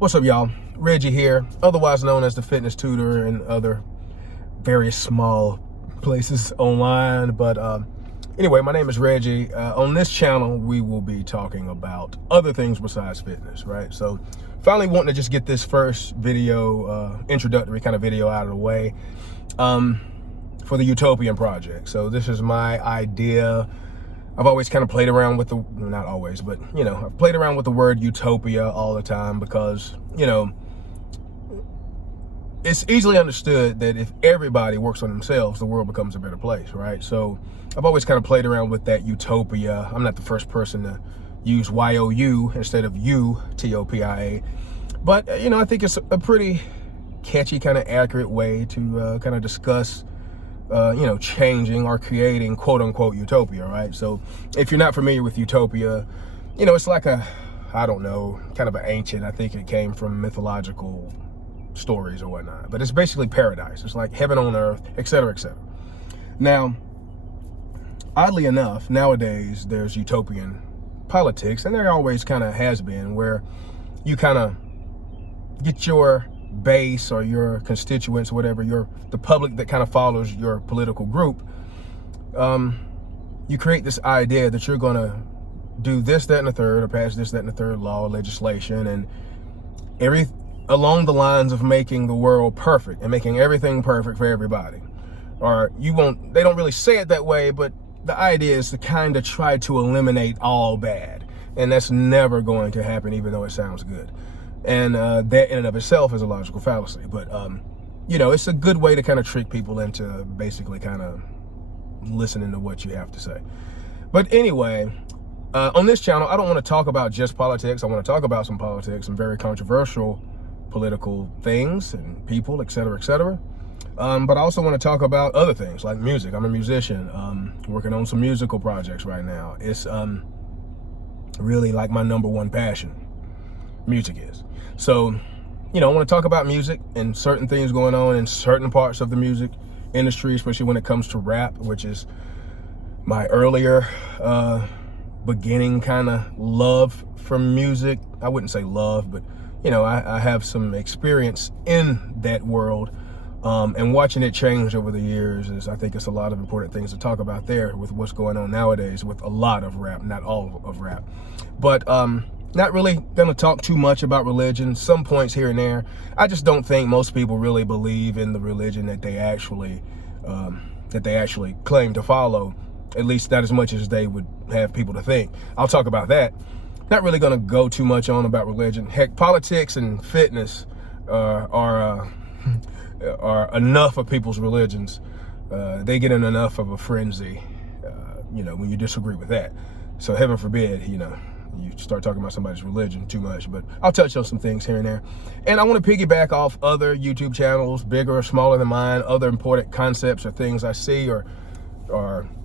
What's up, y'all? Reggie here, otherwise known as the fitness tutor and other various small places online. But anyway, my name is Reggie. On this channel, we will be talking about other things besides fitness, right? So finally wanting to just get this first video, introductory kind of video out of the way for the You-Topian project. So this is my idea. I've always kind of played around with the, not always, but, you know, I've played around with the word utopia all the time because, you know, it's easily understood that if everybody works on themselves, the world becomes a better place, right? So I've always kind of played around with that utopia. I'm not the first person to use Y-O-U instead of You-Topia. But, you know, I think it's a pretty catchy, kind of accurate way to kind of discuss you know, changing or creating quote unquote utopia, right? So if you're not familiar with utopia, you know, it's like a, I don't know, kind of an ancient, I think it came from mythological stories or whatnot, but it's basically paradise. It's like heaven on earth, et cetera, et cetera. Now, oddly enough, nowadays there's utopian politics, and there always kind of has been, where you kind of get your base or your constituents, whatever, the public that kind of follows your political group, you create this idea that you're going to do this, that, and the third, or pass this, that, and the third law, legislation, and along the lines of making the world perfect and making everything perfect for everybody. Or they don't really say it that way, but the idea is to kind of try to eliminate all bad, and that's never going to happen, even though it sounds good. And that in and of itself is a logical fallacy. But, you know, it's a good way to kind of trick people into basically kind of listening to what you have to say. But anyway, on this channel, I don't want to talk about just politics. I want to talk about some politics, some very controversial political things and people, et cetera, et cetera. But I also want to talk about other things like music. I'm a musician, working on some musical projects right now. It's really like my #1 passion. Music is. So, you know, I want to talk about music and certain things going on in certain parts of the music industry, especially when it comes to rap, which is my earlier beginning kind of love for music. I wouldn't say love, but, you know, I have some experience in that world, and watching it change over the years I think it's a lot of important things to talk about there with what's going on nowadays with a lot of rap, not all of rap. But not really gonna talk too much about religion, some points here and there. I just don't think most people really believe in the religion that they actually claim to follow, at least not as much as they would have people to think. I'll talk about that. Not really gonna go too much on about religion. Heck, politics and fitness are enough of people's religions. They get in enough of a frenzy, you know, when you disagree with that. So heaven forbid, you know, you start talking about somebody's religion too much. But I'll touch on some things here and there. And I want to piggyback off other YouTube channels, bigger or smaller than mine, other important concepts or things I see, or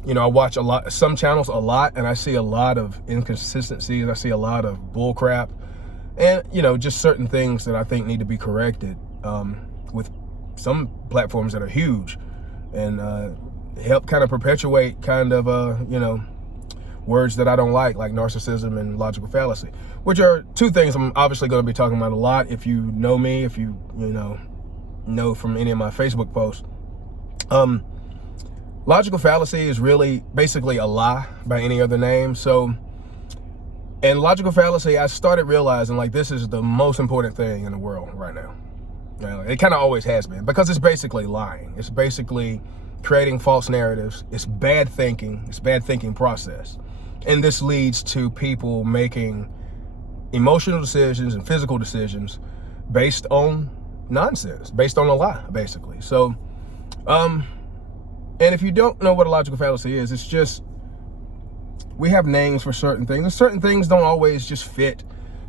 you know, I watch some channels a lot, and I see a lot of inconsistencies. I see a lot of bull crap, and, you know, just certain things that I think need to be corrected with some platforms that are huge, and help kind of perpetuate kind of, you know, words that I don't like narcissism and logical fallacy, which are two things I'm obviously going to be talking about a lot. If you know me, if you know from any of my Facebook posts, logical fallacy is really basically a lie by any other name. So, and logical fallacy, I started realizing like this is the most important thing in the world right now. You know, it kind of always has been, because it's basically lying. It's basically creating false narratives. It's bad thinking. It's bad thinking process. And this leads to people making emotional decisions and physical decisions based on nonsense, based on a lie, basically. So, and if you don't know what a logical fallacy is, it's just, we have names for certain things, and certain things don't always just fit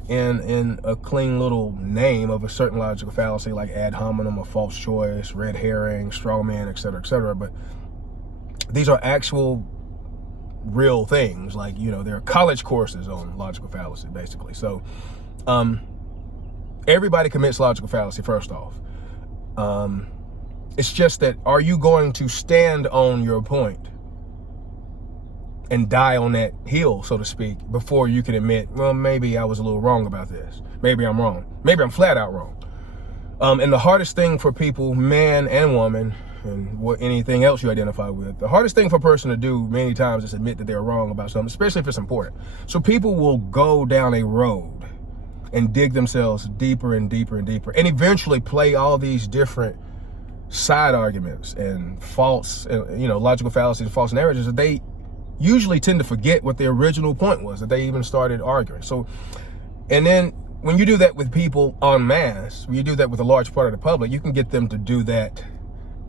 in a clean little name of a certain logical fallacy, like ad hominem, a false choice, red herring, straw man, et cetera, et cetera. But these are actual real things. Like, you know, there are college courses on logical fallacy, basically. So everybody commits logical fallacy, first off. It's just that, are you going to stand on your point? and die on that hill, so to speak, before you can admit, well, maybe I was a little wrong about this. Maybe I'm wrong. Maybe I'm flat out wrong. And the hardest thing for people, man and woman, and anything else you identify with, the hardest thing for a person to do many times is admit that they're wrong about something, especially if it's important. So people will go down a road and dig themselves deeper and deeper and deeper, and eventually play all these different side arguments and false, logical fallacies, false narratives that they usually tend to forget what the original point was that they even started arguing. So, and then when you do that with people en masse, when you do that with a large part of the public, you can get them to do that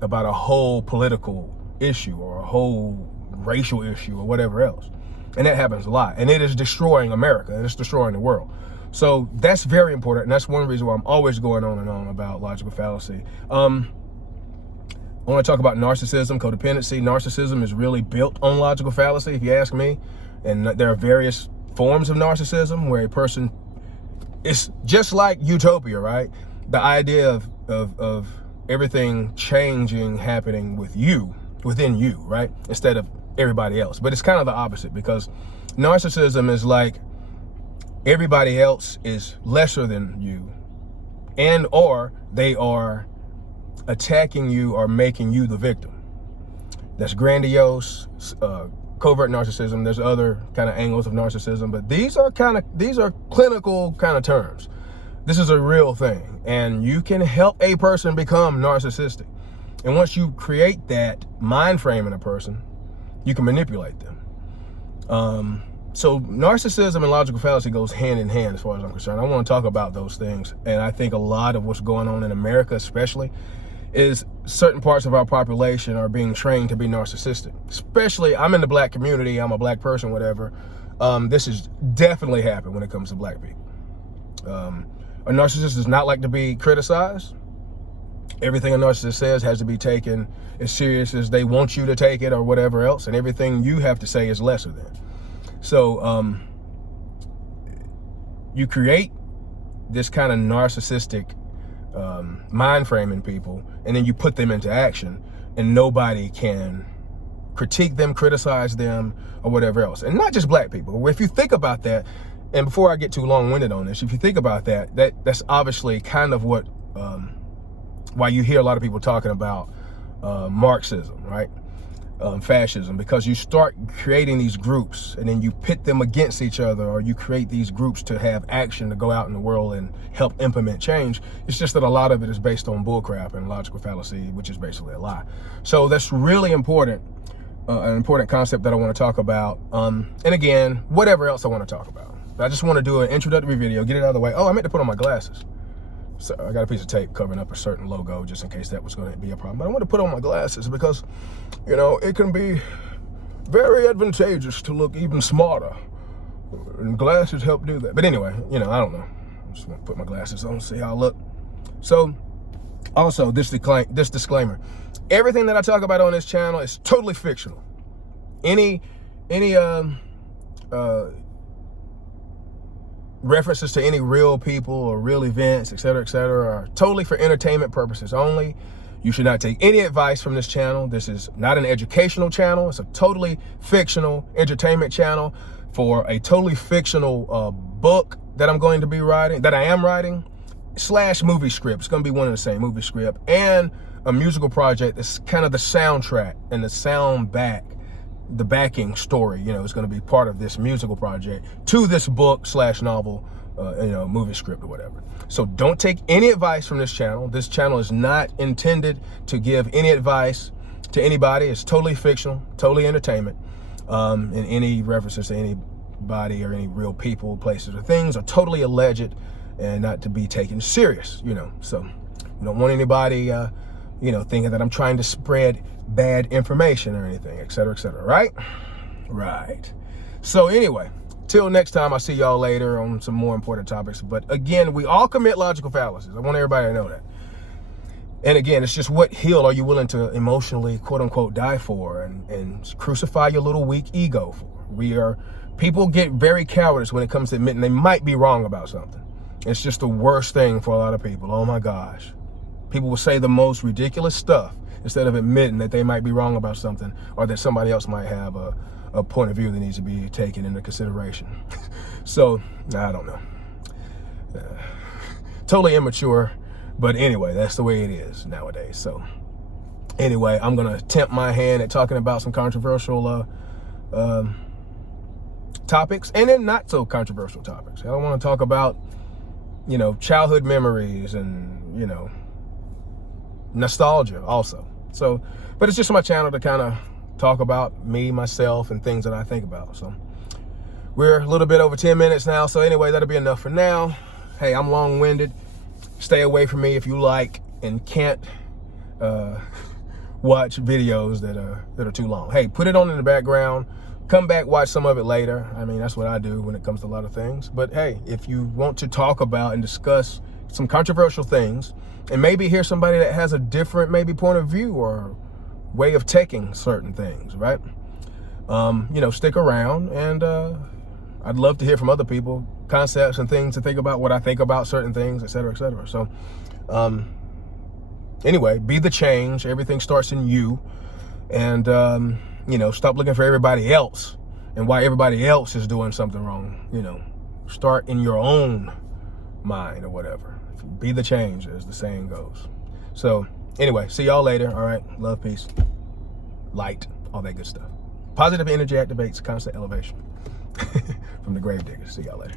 about a whole political issue or a whole racial issue or whatever else. And that happens a lot. And it is destroying America, and it's destroying the world. So that's very important. And that's one reason why I'm always going on and on about logical fallacy. I want to talk about narcissism, codependency. Narcissism is really built on logical fallacy, if you ask me. And there are various forms of narcissism where a person, it's just like utopia, right? The idea of everything changing, happening within you, right? Instead of everybody else. But it's kind of the opposite, because narcissism is like everybody else is lesser than you, and or they are attacking you or making you the victim. That's grandiose, covert narcissism. There's other kind of angles of narcissism, but these are clinical kind of terms. This is a real thing, and you can help a person become narcissistic. And once you create that mind frame in a person, you can manipulate them. So narcissism and logical fallacy goes hand in hand as far as I'm concerned. I want to talk about those things. And I think a lot of what's going on in America especially is certain parts of our population are being trained to be narcissistic. Especially, I'm in the black community, I'm a black person, whatever. This is definitely happened when it comes to black people. A narcissist does not like to be criticized. Everything a narcissist says has to be taken as serious as they want you to take it or whatever else. And everything you have to say is lesser than. So you create this kind of narcissistic mind frame in people, and then you put them into action, and nobody can critique them, criticize them, or whatever else. And not just black people. If you think about that, and before I get too long-winded on this, if you think about that, that's obviously kind of what why you hear a lot of people talking about Marxism, right? Fascism, because you start creating these groups and then you pit them against each other, or you create these groups to have action to go out in the world and help implement change. It's just that a lot of it is based on bullcrap and logical fallacy, which is basically a lie. So that's really important, an important concept that I want to talk about. And again, whatever else I want to talk about. I just want to do an introductory video, get it out of the way. Oh, I meant to put on my glasses. So I got a piece of tape covering up a certain logo just in case that was going to be a problem. But I want to put on my glasses because, it can be very advantageous to look even smarter. And glasses help do that. But anyway, I don't know. I just want to put my glasses on, see how I look. So, also, this disclaimer. Everything that I talk about on this channel is totally fictional. Any references to any real people or real events, etc., are totally for entertainment purposes only. You should not take any advice from this channel. This is not an educational channel. It's a totally fictional entertainment channel for a totally fictional book that I'm going to be writing, that I am writing, / movie script. It's going to be one and the same, movie script, and a musical project that's kind of the soundtrack and the backing story, is going to be part of this musical project to this book / novel, movie script or whatever. So don't take any advice from this channel. This channel is not intended to give any advice to anybody. It's totally fictional, totally entertainment. And any references to anybody or any real people, places, or things are totally alleged and not to be taken serious, So we don't want anybody, thinking that I'm trying to spread bad information or anything, etc., right? Right. So anyway, till next time, I'll see y'all later on some more important topics. But again, we all commit logical fallacies. I want everybody to know that. And again, it's just what hill are you willing to emotionally, quote unquote, die for and crucify your little weak ego for? People get very cowardice when it comes to admitting they might be wrong about something. It's just the worst thing for a lot of people. Oh my gosh. People will say the most ridiculous stuff instead of admitting that they might be wrong about something, or that somebody else might have a a point of view that needs to be taken into consideration. So, I don't know. Totally immature, but anyway, that's the way it is nowadays. So, anyway, I'm going to attempt my hand at talking about some controversial topics, and then not so controversial topics. I want to talk about, you know, childhood memories and, you know, nostalgia also. So, but it's just my channel to kind of talk about me, myself, and things that I think about. So we're a little bit over 10 minutes now. So anyway, that'll be enough for now. Hey, I'm long-winded. Stay away from me if you like and can't watch videos that are too long. Hey, put it on in the background. Come back, watch some of it later. I mean, that's what I do when it comes to a lot of things. But hey, if you want to talk about and discuss some controversial things, and maybe hear somebody that has a different maybe point of view or way of taking certain things, right? You know, stick around, and I'd love to hear from other people, concepts and things to think about, what I think about certain things, et cetera, et cetera. So anyway, be the change. Everything starts in you. And you know, stop looking for everybody else and why everybody else is doing something wrong. You know, start in your own mind or whatever. Be the change, as the saying goes. So anyway, see y'all later. All right, love, peace, light, all that good stuff. Positive energy activates constant elevation. From the grave diggers. See y'all later.